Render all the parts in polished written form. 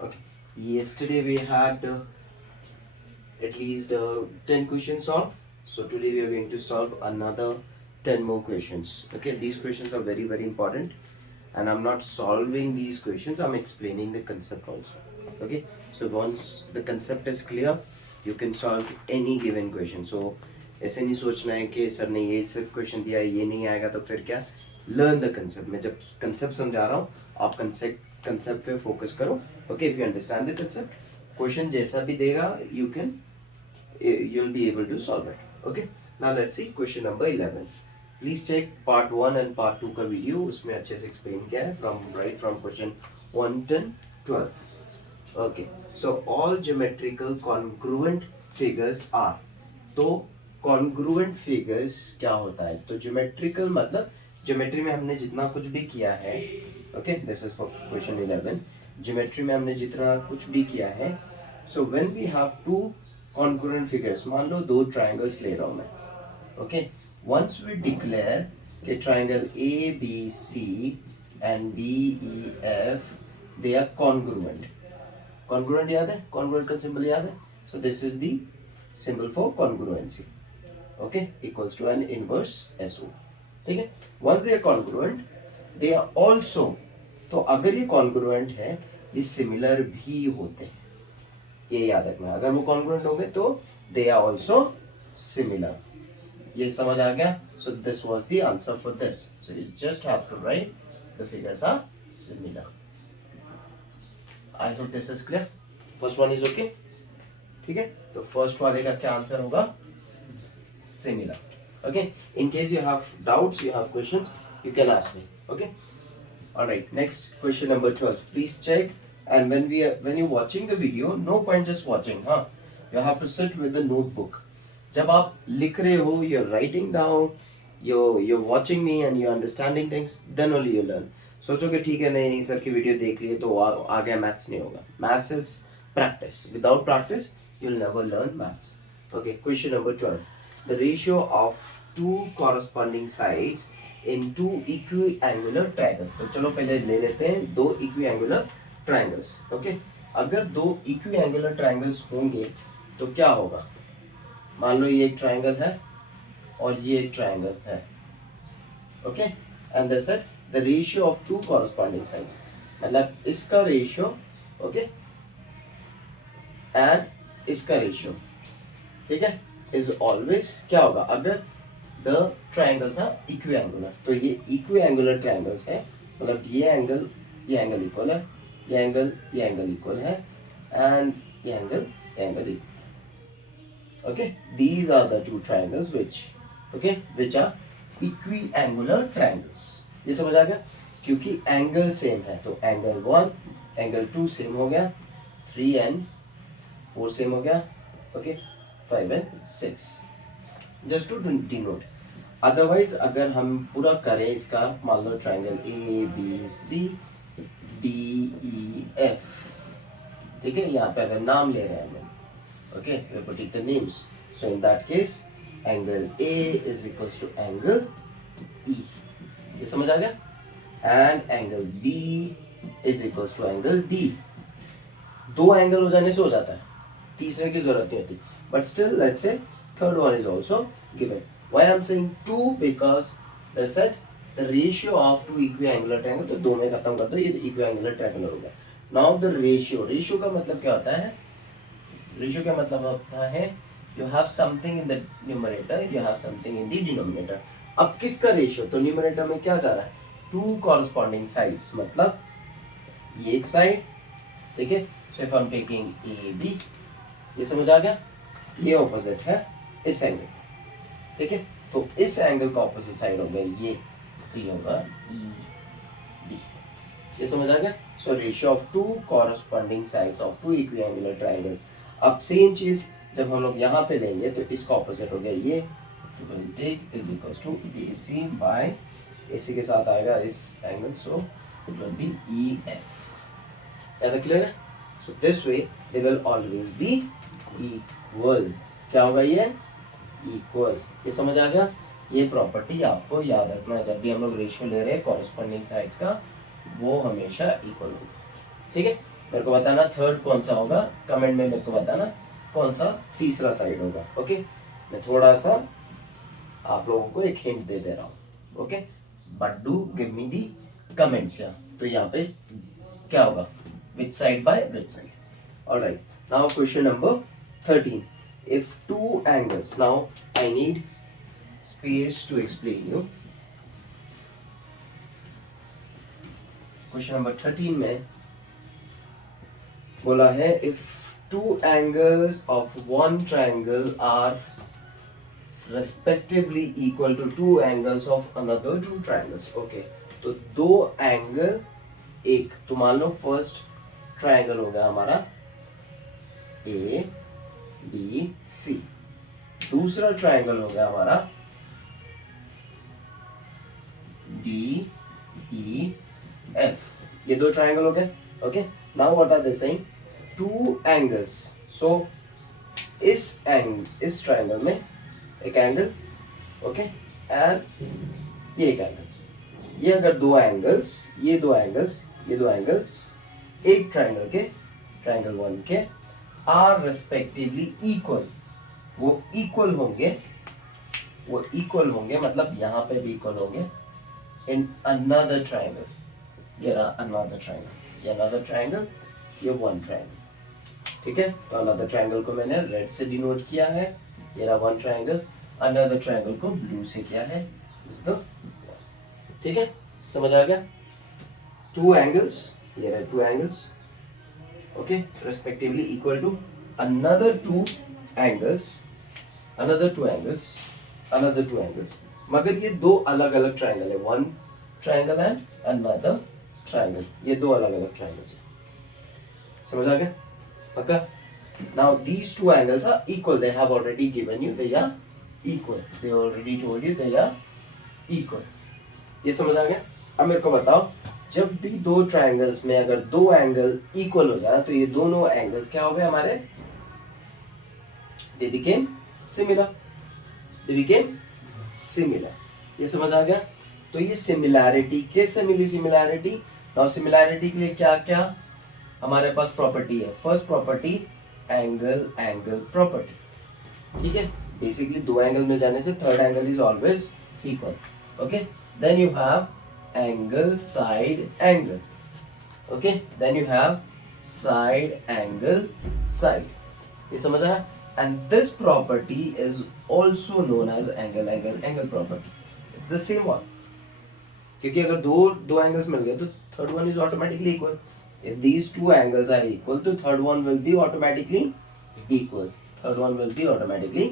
Okay. Yesterday we had at least 10 questions solved. So today we are going to solve another 10 more questions. Okay, these questions are very, very important. And I'm not solving these questions, I'm explaining the concept also. Okay, so once the concept is clear, you can solve any given question. So ऐसे नहीं सोचना है कि sir ने ये सिर्फ question दिया ये नहीं आएगा तो फिर क्या. Learn the concept. मैं जब कंसेप्ट समझा रहा हूँ आप कंसेप्ट पे फोकस करो. Okay, if you understand the concept, question जैसा भी देगा you can you'll be able to solve it. Okay, now let's see question number 11. Please check part 1 and part 2 का वीडियो, उसमें अच्छे से एक्सप्लेन किया है from question 1 to 12. Okay, so all geometrical congruent figures are. तो congruent figures क्या होता है? तो geometrical मतलब ज्योमेट्री में हमने जितना कुछ भी किया है. Okay, this is for question 11. Geometry में हमने जितना कुछ भी किया है, so when we have two congruent figures, मान लो दो triangles ले रहा हूँ मैं. Okay, once we declare कि triangle ABC and DEF they are congruent. Congruent याद है? Congruent का symbol याद है? So this is the symbol for congruency. Okay, equals to an inverse SO. ठीक है? Once they are congruent, they are also. तो अगर ये congruent है, ये similar भी होते हैं. ये याद रखना. अगर वो congruent होंगे तो they are also similar. ये समझ आ गया? So this was the answer for this. So you just have to write the figures are similar. I hope this is clear. First one is okay. ठीक है? तो first वाले का क्या आंसर होगा? Similar. Okay. In case you have doubts, you have questions, you can ask me. Okay. All right. Next question number 12. Please check. And when you're watching the video, no point just watching. Huh? You have to sit with the notebook. जब आप लिख रहे हो, you're writing down, you're watching me and you're understanding things, then only you learn. सोचो कि ठीक है नहीं सर की वीडियो देख रही है तो आगे मैथ्स नहीं होगा. Maths is practice. Without practice you'll never learn maths. Okay, question number 12. The ratio of two corresponding sides in two equiangular triangles. तो चलो पहले ले लेते हैं दो equiangular triangles. Okay, अगर दो equiangular triangles होंगे तो क्या होगा? मान लो ये एक ट्राइंगल है और ये एक ट्राइंगल है. Okay, and that's it. The ratio of two corresponding sides मतलब इसका रेशियो, ओके, एंड इसका रेशियो, ठीक है, इज ऑलवेज क्या होगा? अगर द ट्राइंगल्स आर इक्विएंगुलर, तो ये इक्विएंगुलर ट्राइंगल्स है मतलब ये एंगल इक्वल है, ये एंगल इक्वल है, एंड ये angle equal. Okay, these are the two triangles which are equiangular triangles. ये समझ आ गया? क्योंकि एंगल सेम है तो एंगल 1, एंगल 2 सेम हो गया, 3 and 4 सेम हो गया, okay, 5 and 6. Just to denote. Otherwise अगर हम पूरा करें इसका, मान लो ट्राइंगल ABC DEF, ठीक है, यहाँ पे अगर नाम ले रहे हैं हम, okay, we are putting the names. So in that case angle A is equals to angle E. ये समझ आ गया? And angle B is equals to angle D. दो एंगल हो जाने से हो जाता है, तीसरे की जरूरत नहीं होती. But still let's say third one is also given. Why I'm saying two? Because they said the ratio of two equiangular triangle, तो दो में खत्म कर दो, ये equiangular triangle हो गया. Now the ratio का मतलब क्या होता है? रेशियो का मतलब होता है you have something in the numerator, you have something in the denominator. अब किसका रेशियो? तो न्यूमरेटर में क्या जा रहा है? टू कॉरस्पॉन्डिंग साइड्स, मतलब ये एक साइड, ठीक है. So if I am taking AB, ये समझ आ गया? ये ऑपोजिट है इस एंगल, ठीक है. तो इस एंगल का ऑपोजिट साइड हो गया ये, तो ये होगा ED. ये समझ आ गया? So ratio of two corresponding sides of two equiangular triangles. अब सेम चीज जब हम लोग यहाँ पे लेंगे तो इसका ऑपोजिट हो गया ये, is equals to AC by AC के साथ आएगा इस angle, so it will be EF. याद क्लियर है? So this way they will always be equal. क्या होगा ये? इक्वल. ये समझ आ गया? ये प्रॉपर्टी आपको याद रखना है जब भी हम लोग रेशियो ले रहे हैं कॉरस्पॉन्डिंग साइड्स का, वो हमेशा इक्वल होगा, ठीक है. मेरे को बताना थर्ड कौन सा होगा, कमेंट में मेरे को बताना कौन सा तीसरा साइड होगा। ओके, मैं थोड़ा सा आप लोगों को एक हिंट दे दे रहा हूँ। Okay, but do give me the comments. यहाँ तो यहाँ पे क्या होगा, which side by which side. Alright, now question number 13, if two angles, now I need space to explain you. Question number 13 में बोला है if two angles of one triangle are respectively equal to two angles of another two triangles. Okay, तो दो angle, एक तो मान लो first triangle होगा हमारा ए बी सी, दूसरा ट्राइंगल होगा हमारा डी ई एफ, ये दो ट्राइंगल हो गए। Okay, now what are they saying, two angles. So इस इस ट्राइंगल में एक एंगल, ओके, एंड ये एक एंगल, ये अगर दो एंगल्स, ये दो एंगल्स, ये दो एंगल्स एक ट्राइंगल के, ट्राइंगल वन के आर रेस्पेक्टिवली इक्वल, वो इक्वल होंगे, वो इक्वल होंगे मतलब यहाँ पे भी इक्वल होंगे इन अनदर ट्राइंगल। ये रहा अनदर ट्राइंगल, ये अनदर ट्राइंगल, ये वन ट्राइंगल। ठीक है, तो अनदर ट्राइंगल को मैंने रेड से डिनोट किया है, ये रहा वन ट्राइंगल, अनदर ट्राइंगल को ब्लू से किया है, इस दो। ठीक है, समझ आ गया। टू एंगल्स, ये रहा two angles, okay, respectively equal to another two angles, another two angles, another two angles, मगर ये दो अलग अलग ट्राइंगल है, one triangle and another triangle, ये दो अलग अलग ट्राइंगल्स है। समझ आ गया पक्का। Now these two angles are equal, they have already given you they are equal, they already told you they are equal. ये समझ आ गया। अब मेरे को बताओ, जब भी दो ट्राइंगल्स में अगर दो एंगल इक्वल हो जाए तो ये दोनों एंगल्स क्या हो गए हमारे, they became similar, they became similar. ये समझ आ गया। तो ये सिमिलैरिटी, कैसे मिली सिमिलैरिटी, नाउ सिमिलैरिटी के लिए क्या क्या हमारे पास प्रॉपर्टी है। First property angle angle property. ठीक है, बेसिकली दो एंगल में जाने से third angle is always equal. Okay, then you have angle side angle, okay, then you have side angle side, ये समझ आया। and this property is also known as angle angle angle property, it's the same one, क्योंकि अगर दो angles मिल गए तो third one is automatically equal, if these two angles are equal तो third one will be automatically equal, third one will be automatically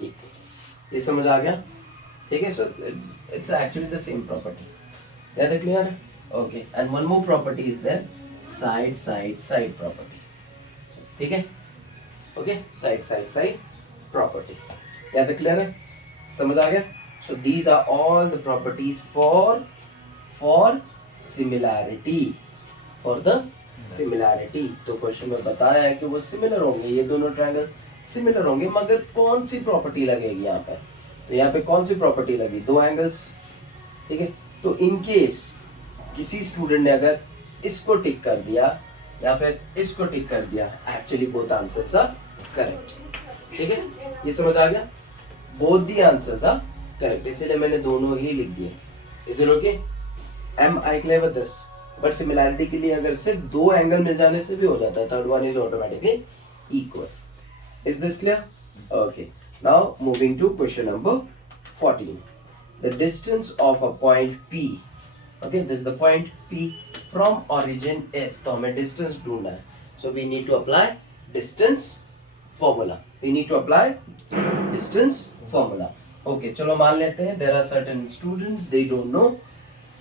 equal, ये समझ आ गया। ठीक है, so it's actually the same property, याद है, क्लियर है। Okay, and one more property is there, side side side property. ठीक है, okay, side side side property, याद है, क्लियर है, समझ आ गया। So these are all the properties for similarity, for the similarity. तो क्वेश्चन में बताया है कि वो सिमिलर होंगे, ये दोनों ट्रायंगल सिमिलर होंगे, मगर कौन सी प्रॉपर्टी लगेगी यहाँ पर, तो यहाँ पे कौन सी प्रॉपर्टी लगी, दो एंगल्स। ठीक है, तो इन केस किसी स्टूडेंट ने अगर इसको टिक कर दिया या फिर इसको टिक कर दिया, actually both answers are correct. ठीक है, ये समझ आ गया, both the answers are correct, इसलिए मैंने दोनों ही लिख दिए। Is it okay, am I clear with this. But similarity के लिए अगर सिर्फ दो एंगल मिल जाने से भी हो जाता है, third one is automatically equal. Is this clear? Okay, now moving to question number 14, the distance of a point P, okay, this is the point P from origin S, तो हमें distance ढूंढना है, so we need to apply distance formula, we need to apply distance formula। okay, चलो मान लेते हैं there are certain students they don't know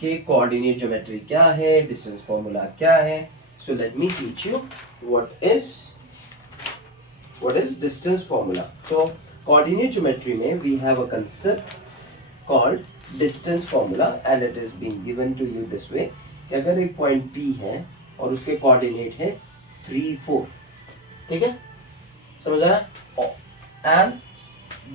कि coordinate geometry क्या है, distance formula क्या है, so let me teach you what is distance formula। so coordinate geometry में we have a concept called distance formula and it is being given to you this way कि अगर एक point P है और उसके coordinate है 3, 4, ठीक है, समझ आया, and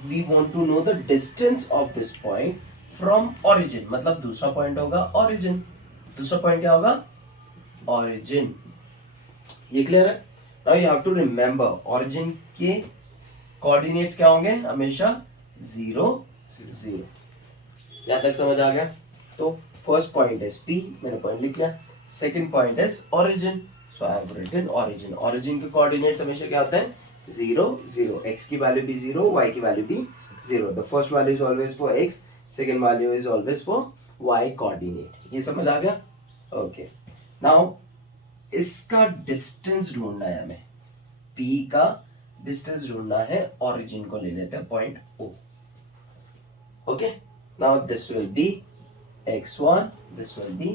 we want to know the distance of this point from origin, मतलब दूसरा पॉइंट होगा ओरिजिन, दूसरा पॉइंट क्या होगा, ओरिजिन। ये क्लियर है? Now you have to remember origin के कोऑर्डिनेट्स क्या होंगे? हमेशा 0 0। यहां तक समझ आ गया? तो फर्स्ट पॉइंट इज P, मैंने पॉइंट लिख लिया। Second point is origin, so I have written origin. Origin के कोऑर्डिनेट्स हमेशा क्या होते हैं? 0 0। x की वैल्यू भी 0, y की वैल्यू भी 0। The first value is always for x, second value is always for y coordinate. ये समझ आ गया? ओके, नाउ इसका डिस्टेंस ढूंढना है हमें। P का डिस्टेंस ढूंढना है, ओरिजिन को ले लेते हैं point O। Okay, now this will B x1, this will be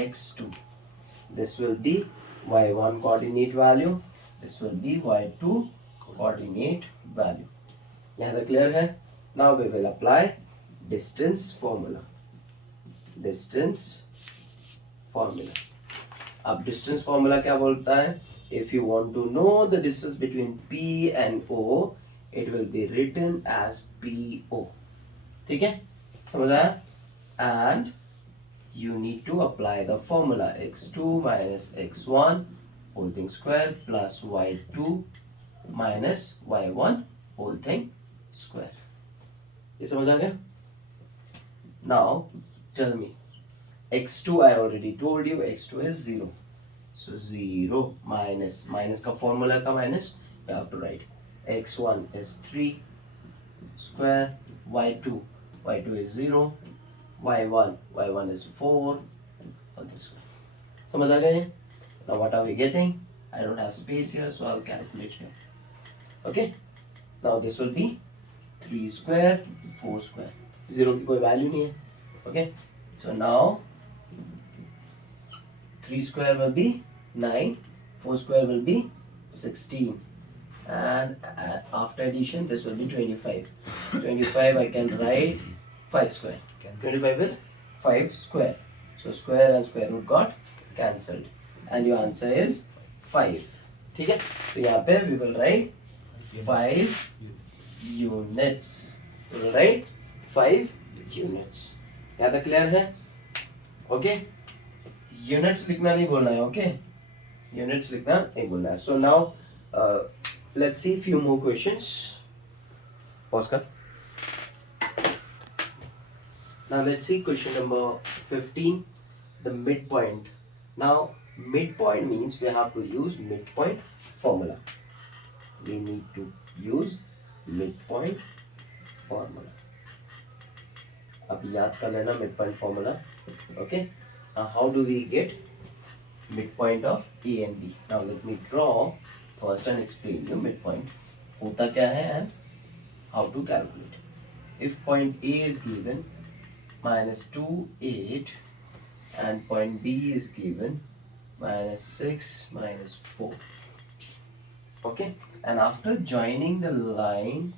x2, this will be y1 coordinate value, this will be y2 coordinate value. यहाँ तक क्लियर है? Now we will apply distance formula. Distance formula. अब distance formula क्या बोलता है? If you want to know the distance between P and O, it will be written as PO. ठीक है? समझ आया? And you need to apply the formula x2 minus x1 whole thing square plus y2 minus y1 whole thing square. ये समझ आ गया? Now tell me, x2 I already told you, x2 is 0. So 0 minus का formula का minus, you have to write x1 is 3 square, y2 is 0, y1 is 4, all this one. समझ आ गए? Now what are we getting? I don't have space here, so I'll calculate here. Okay, now this will be 3 square 4 square, 0 की कोई value नहीं है. Okay, so now 3 square will be 9, 4 square will be 16, and after addition this will be 25. 25 I can write 5 square. 25 is 5 square. So square and square root got cancelled, and your answer is 5. ठीक है? तो यहाँ पे we will write 5 units. We will write 5 units. यहाँ तक clear है? Okay, units लिखना नहीं बोलना है. ओके, यूनिट्स लिखना नहीं बोलना है. सो now let's see few more questions. Pause कर. Now let's see question number 15, the midpoint. Now midpoint means we have to use midpoint formula. We need to use midpoint formula. अब याद कर लेना midpoint formula. Okay. Now how do we get midpoint of A and B? Now let me draw first and explain you midpoint. होता क्या है and how to calculate. If point A is given minus 2, 8, and point B is given minus 6, minus 4. Okay, and after joining the line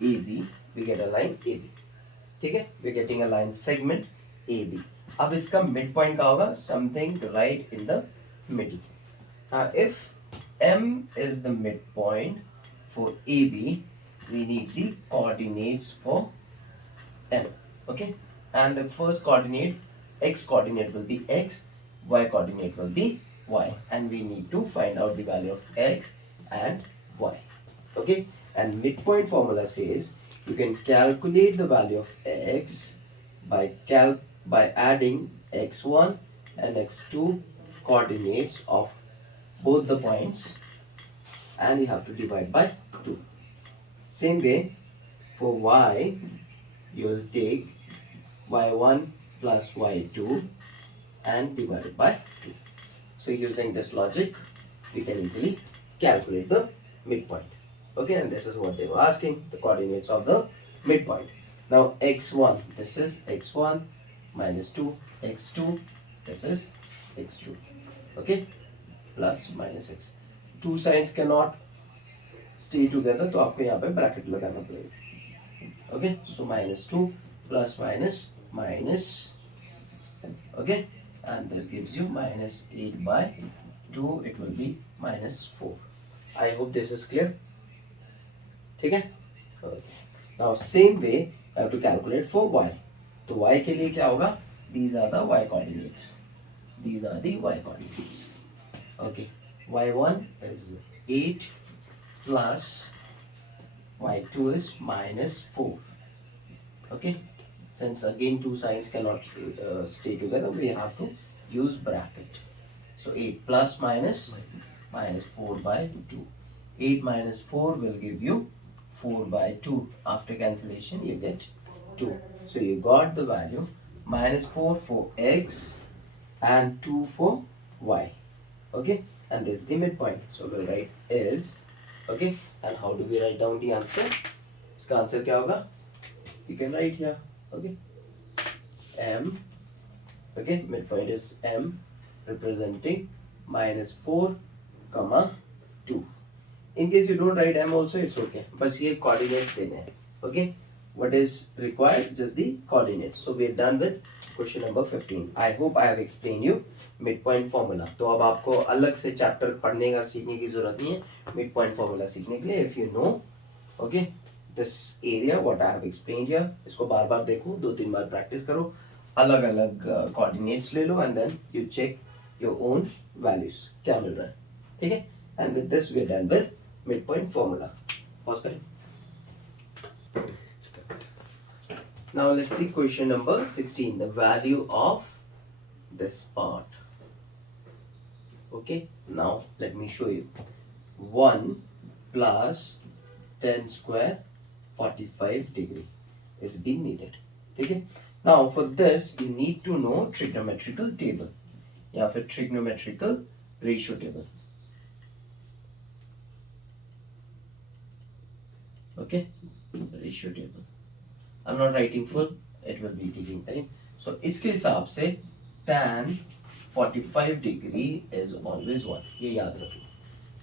AB, we get a line AB. ठीक है, we're getting a line segment AB. अब इसका midpoint क्या होगा? Something right in the middle. Now, if M is the midpoint for AB, we need the coordinates for M. Okay. And the first coordinate, x coordinate will be x, y coordinate will be y, and we need to find out the value of x and y. Okay, and midpoint formula says you can calculate the value of x by adding x1 and x2 coordinates of both the points, and you have to divide by 2. Same way for y, you will take y1 plus y2 and divided by 2. So using this logic, we can easily calculate the midpoint. Okay, and this is what they were asking, the coordinates of the midpoint. Now x1, this is x1 minus 2, x2, this is x2. Okay, plus minus x. Two sides cannot stay together, तो आपको यहाँ पे bracket लगाना पड़ेगा. Okay, so minus 2 plus minus minus, okay, and this gives you minus 8 by 2, it will be minus 4. I hope this is clear. ठीक है? Okay. Now same way I have to calculate for y. तो y के लिए क्या होगा? These are the y coordinates. These are the y coordinates. Okay. y1 is 8 plus y2 is -4. Okay, since again two signs cannot stay together, we have to use bracket. So 8 plus minus 4 by 2. 8 minus 4 will give you 4 by 2. After cancellation you get 2. So you got the value -4 for x and 2 for y. Okay, and this is the midpoint. So we'll write is, okay, and how do we write down the answer? इसका answer क्या होगा? You can write here. Okay, m, okay, midpoint is m, representing -4, 2. In case you don't write m also, it's okay. बस ये coordinates देने हैं. Okay, what is required? Just the coordinates. So we are done with question number 15. I hope I have explained you midpoint formula. तो अब आपको अलग से chapter पढ़ने का सीखने की जरूरत नहीं है midpoint formula सीखने के लिए. If you know, okay, this area what I have explained here, इसको बार बार देखो, 2-3 बार practice करो, अलग अलग coordinates ले लो and then you check your own values क्या मिल रहा है. ठीक है? And with this we are done with midpoint formula. Pause करें. Now let's see question number 16. The value of this part. Okay. Now let me show you. 1 plus 10 square 45 degree is being needed. Okay. Now for this you need to know trigonometrical table. या फिर trigonometrical ratio table. Okay. Ratio table. I'm not writing full, it will be taking time. So इसके हिसाब से tan 45 degree is always 1. ये याद रखो.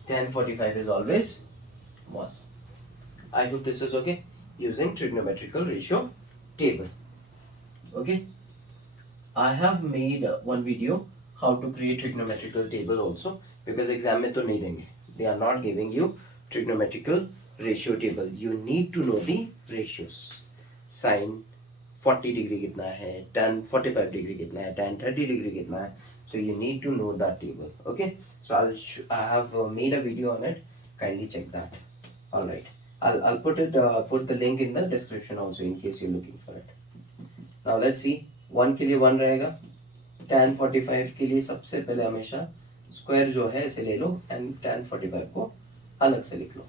Tan 45 is always 1. I hope this is okay. Using trigonometrical ratio table. Okay. I have made one video how to create trigonometrical table also, because exam में तो नहीं देंगे. They are not giving you trigonometrical ratio table. You need to know the ratios. Sin 40 degree कितना है, tan 45 degree कितना है, tan 30 degree कितना है. So you need to know that table. Okay. So I have made a video on it. Kindly check that. All right. I'll put it put the link in the description also in case you're looking for it. Now let's see. 1 के लिए 1 रहेगा. tan 45 के लिए सबसे पहले हमेशा square जो है इसे ले लो एंड tan 45 को अलग से लिख लो.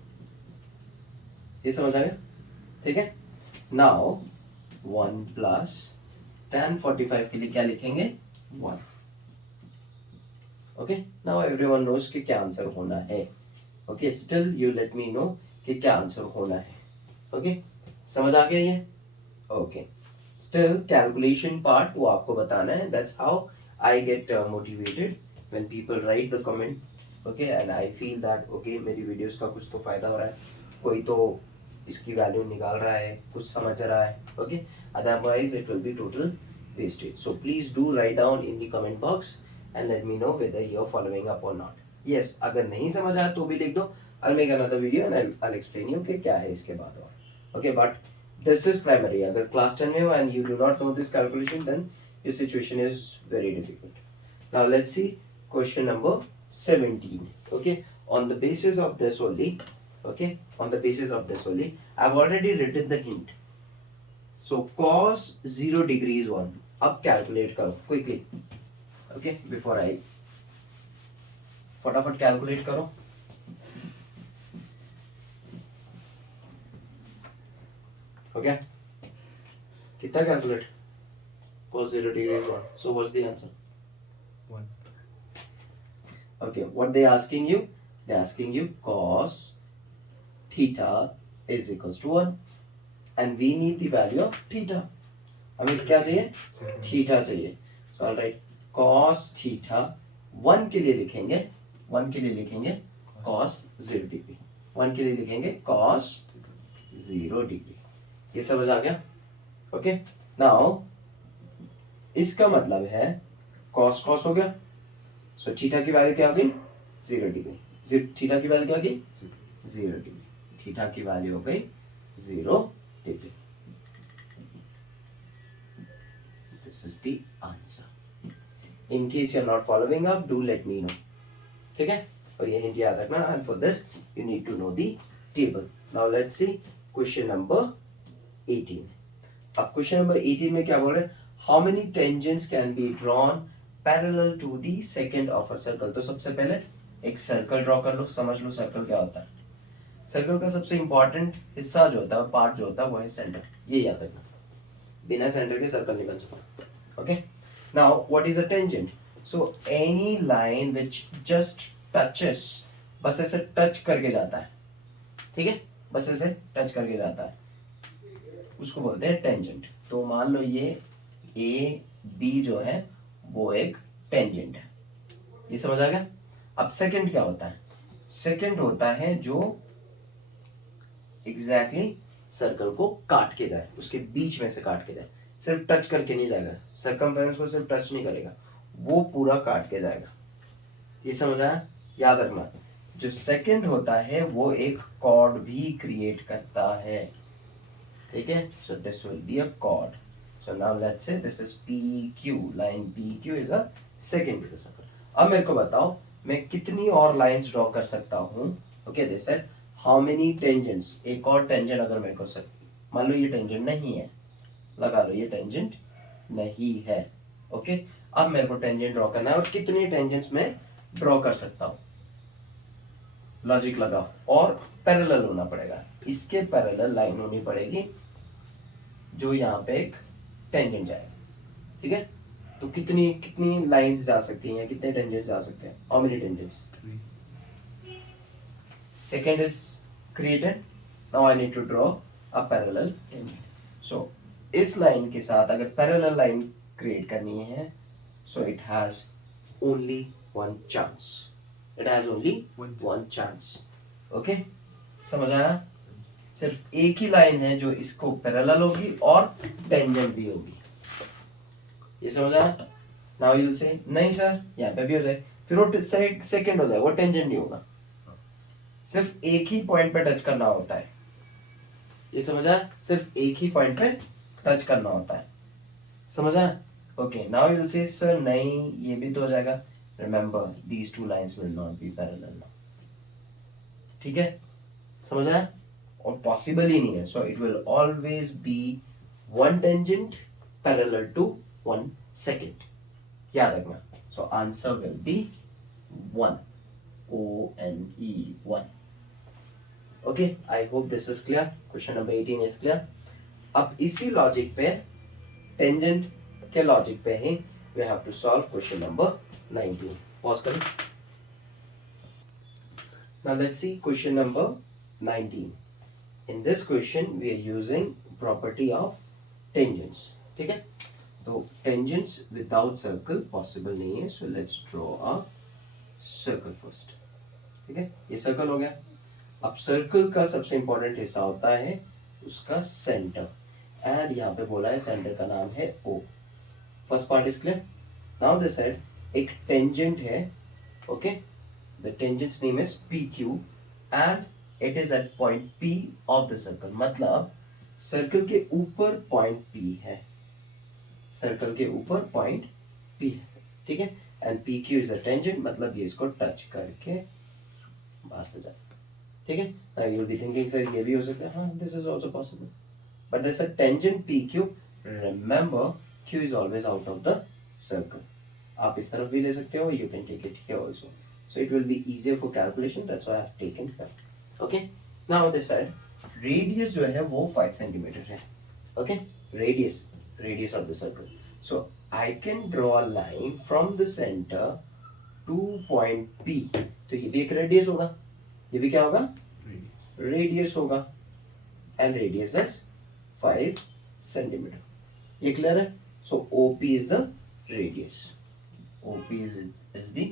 ये समझ आ गया? ठीक है. Now 1 plus tan 45 के लिए क्या लिखेंगे? 1. Okay. Now everyone knows कि क्या आंसर होना है. Okay. Still you let me know कि क्या आंसर होना है. Okay. समझ आ गया ये? Okay. Still calculation part वो आपको बताना है. That's how I get motivated when people write the comment. Okay. And I feel that okay मेरी videos का कुछ तो फायदा हो रहा है. कोई तो इसकी वैल्यू निकाल रहा है, कुछ समझ रहा है. Okay. Otherwise it will be total wastage. So please do write down in the comment box and let me know whether you're following up or not. Yes. अगर नहीं समझ आया तो भी लिख दो. I'll make another video and I'll explain you कि क्या है इसके बाद और. Okay. But this is primary. अगर class 10 में हो and you do not know this calculation, then your situation is very difficult. Now let's see question number 17. Okay. On the basis of this only. Okay. On the basis of this only, I've already written the hint. So cos 0 degree is 1. अब calculate करो quickly. Okay. Before I फटाफट calculate करो. Okay. कितना calculate? Cos 0 degree is 1. So what's the answer? 1. Okay. What they asking you? They're asking you cos theta is equals to 1. And we need the value of theta. हमें क्या चाहिए? Theta चाहिए. So I'll write cos theta 1 के लिए लिखेंगे. 1 के लिए लिखेंगे cos 0 degree. 1 के लिए लिखेंगे cos 0 degree. ये समझ आ गया? ओके. नाउ इसका मतलब है cos cos हो गया. सो थीटा की वैल्यू क्या हो गई? 0 डिग्री. थीटा की वैल्यू क्या हो गई? 0 डिग्री. थीटा की वैल्यू हो गई 0 degree. This is the answer. In case you are not following up, do let me know. ठीक है. और ये हिंट याद रखना, and for this you need to know the table. Now let's see question number 18. अब question number 18 में क्या बोल रहे हैं, how many tangents can be drawn parallel to the secant of a circle. तो सबसे पहले एक सर्कल ड्रॉ कर लो, समझ लो सर्कल क्या होता है. सर्कल का सबसे इंपॉर्टेंट हिस्सा जो होता है, पार्ट जो होता है, वो है सेंटर. ये याद रखना, बिना सेंटर के सर्कल नहीं बन सकता. Okay, now what is a tangent. So any line which just touches, बस ऐसे टच करके जाता है, ठीक है, बस ऐसे टच करके जाता है, उसको बोलते हैं टेंजेंट. तो मान लो ये ए बी जो है वो एक टेंजेंट है. ये समझ आ गया. अब सेकंड क्या होता है, सेकंड होता है जो एग्जैक्टली सर्कल को काट के जाए, उसके बीच में से काट के जाए. सिर्फ टच करके नहीं जाएगा, सर्कमफेरेंस को सिर्फ टच नहीं करेगा, वो पूरा काट के जाएगा. ये समझ आया. याद रखना, जो सेकंड होता है वो एक कॉर्ड भी क्रिएट करता है, ठीक है. So this will be a chord. So now let's say this is PQ, line PQ is a secant to the circle. अब मेरे को बताओ मैं कितनी और लाइंस ड्रॉ कर सकता हूँ. Okay, this is how many tangents. एक और टेंजेंट अगर मेरे को मान लो ये टेंजेंट नहीं है, लगा लो ये टेंजेंट नहीं है. ओके, अब मेरे को टेंजेंट ड्रॉ करना है, और कितने टेंजेंट्स में ड्रॉ कर सकता हूँ. लॉजिक लगाओ, और पैरेलल होना पड़ेगा, इसके पैरेलल लाइन होनी पड़ेगी जो यहाँ पे एक टेंजेंट जाएगा, ठीक है. तो कितनी कितनी लाइंस जा सकती हैं, कितने टेंजेंट्स जा सकते हैं. How many tangents. Second is created. Now I need to draw a parallel tangent. So इस लाइन के साथ अगर पैरेलल लाइन क्रिएट करनी है, so it has only one chance. It has only one chance. Okay, समझ आया. सिर्फ एक ही लाइन है जो इसको पैरेलल होगी और टेंजेंट भी होगी. ये समझ आया. नाउ यू विल से नहीं सर यहाँ पे भी हो जाए, फिर वो सेकंड हो जाए, वो टेंजेंट नहीं होगा. सिर्फ एक ही पॉइंट पे टच करना होता है. ये समझ आया, सिर्फ एक ही पॉइंट पे टच करना होता है. समझ आया. Okay, now you will say sir नहीं ये भी तो हो जाएगा. Remember these two lines will not be parallel. ठीक है, समझ आया. और पॉसिबल ही नहीं है. So it will always be one tangent parallel to one secant. याद रखना. So answer will be 1, ONE 1. Okay, I hope this is clear. Question number 18 is clear. अब इसी लॉजिक पे, टेंजेंट के लॉजिक पे ही we have to solve question number 19. Pause करें. Now let's see question number 19. In this question we are using property of tangents. ठीक है, तो tangents without circle possible नहीं है. So let's draw a circle first. ठीक है, ये circle हो गया. अब circle का सबसे important हिस्सा होता है उसका center, and यहाँ पे बोला है center का नाम है O. First part is clear. Now this side एक tangent है. Okay, the tangent's name is PQ and it is at point P of the circle. मतलब सर्कल के ऊपर पॉइंट P है, सर्कल के ऊपर पॉइंट P है. ठीक है, and PQ is a tangent, मतलब ये इसको टच करके बाहर से जाए. ठीक है. now you will be thinking sir ये भी हो सकता है. हाँ, this is also possible, but this is a tangent PQ. remember Q is always out of the circle. आप इस तरफ भी ले सकते हो, you can take it here also. So it will be easier for calculation. That's why I have taken here. Okay. Now this side radius जो है वो 5 centimeter है. Okay. Radius of the circle. So I can draw a line from the center to point P. तो ये भी एक radius होगा. ये भी क्या होगा? Radius होगा. And radius is 5 centimeter. ये clear है? So OP is the radius. OP is the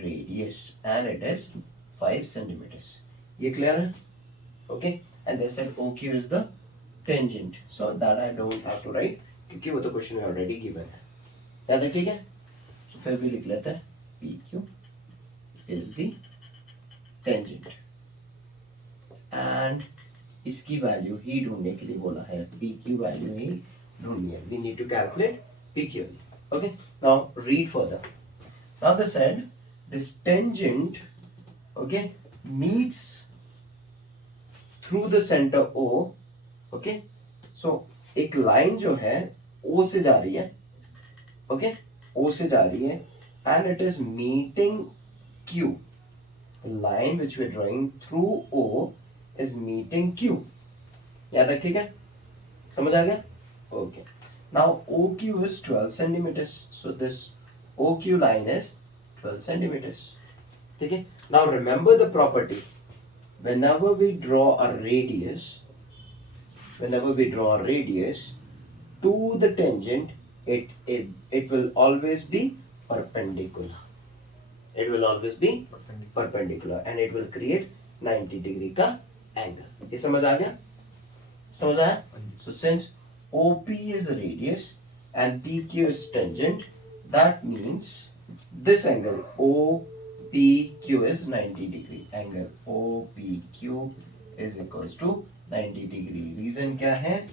radius and it is 5 centimeters. ये clear है? Okay, and they said OQ is the tangent, so that I don't have to write क्योंकि वो तो question में already given है. याद है? ठीक है, तो फिर भी लिख लेते हैं PQ is the tangent and इसकी वैल्यू ही ढूंढने के लिए बोला है. PQ वैल्यू ही ढूंढनी है. We need to calculate PQ. Okay, now read further. Now they said this tangent okay, meets through the center O, okay, so एक लाइन जो है O से जा रही है, okay, O से जा रही है and it is meeting Q. The line which we are drawing through O is meeting Q. याद है? ठीक है, समझ आ गया? Okay. Now OQ is 12 centimeters. So this OQ line is 12 centimeters. ठीक है? Now remember the property. Whenever we draw a radius to the tangent, it will always be perpendicular. It will always be perpendicular and it will create 90 degree का angle. ये समझ आ गया? समझ आया? So since OP is radius and PQ is tangent, that means this angle OPQ is 90 degree. Angle OPQ is equals to 90 degree. Reason क्या है?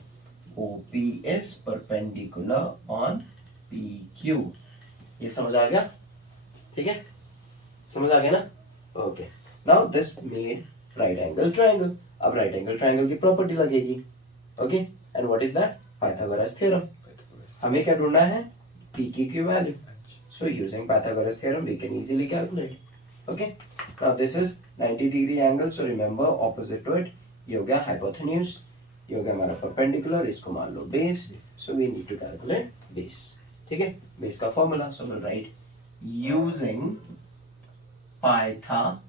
OP is perpendicular on PQ. ये समझ आ गया? ठीक है? समझ आ गया ना? Okay. Now this made right angle triangle. अब right angle triangle की प्रॉपर्टी लगेगी. Okay. And what is that? Pythagoras theorem. हमें क्या ढूंढना है? PQ की value. So using Pythagoras theorem we can easily calculate. Okay. Now this is 90 degree angle. So remember opposite to it ये हो गया hypotenuse. ये हो गया हमारा perpendicular. इसको मान लो base. So we need to calculate base. ठीक है? Base का formula. So we'll write using Pythagoras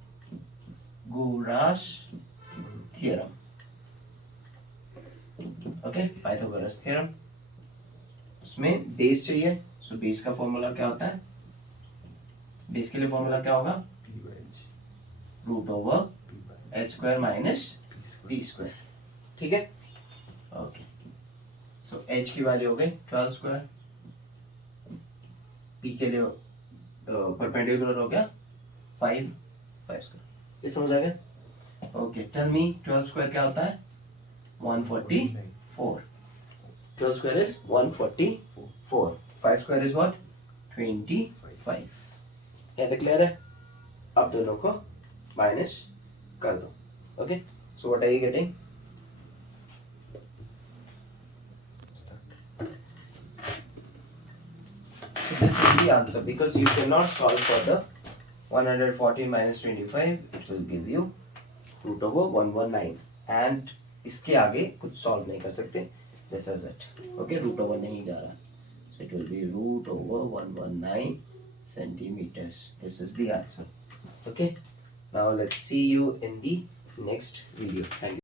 theorem. Okay, Pythagoras theorem. उसमें बेस चाहिए. सो बेस का फॉर्मूला क्या होता है? बेस के लिए फॉर्मूला क्या होगा? Root over H square minus P square. ठीक है? ओके. सो एच की वैल्यू हो गई 12 स्क्वायर. पी के लिए परपेंडिकुलर हो गया 5 स्क्वायर. ये समझ आ गया? ओके. टेल मी 12 स्क्वायर क्या होता है? 144. 12 square is 144. 5 square is what? 25. ये क्लियर है? अब दोनों को माइनस कर दो. Okay. So what are you getting? So this is the answer because you cannot solve for the 114 minus 25. It will give you root over 119 and इसके आगे कुछ सॉल्व नहीं कर सकते. This is it. Okay, root over नहीं जा रहा. So it will be root over 119 centimeters. This is the answer. Okay. Now let's see you in the next video. Thank you.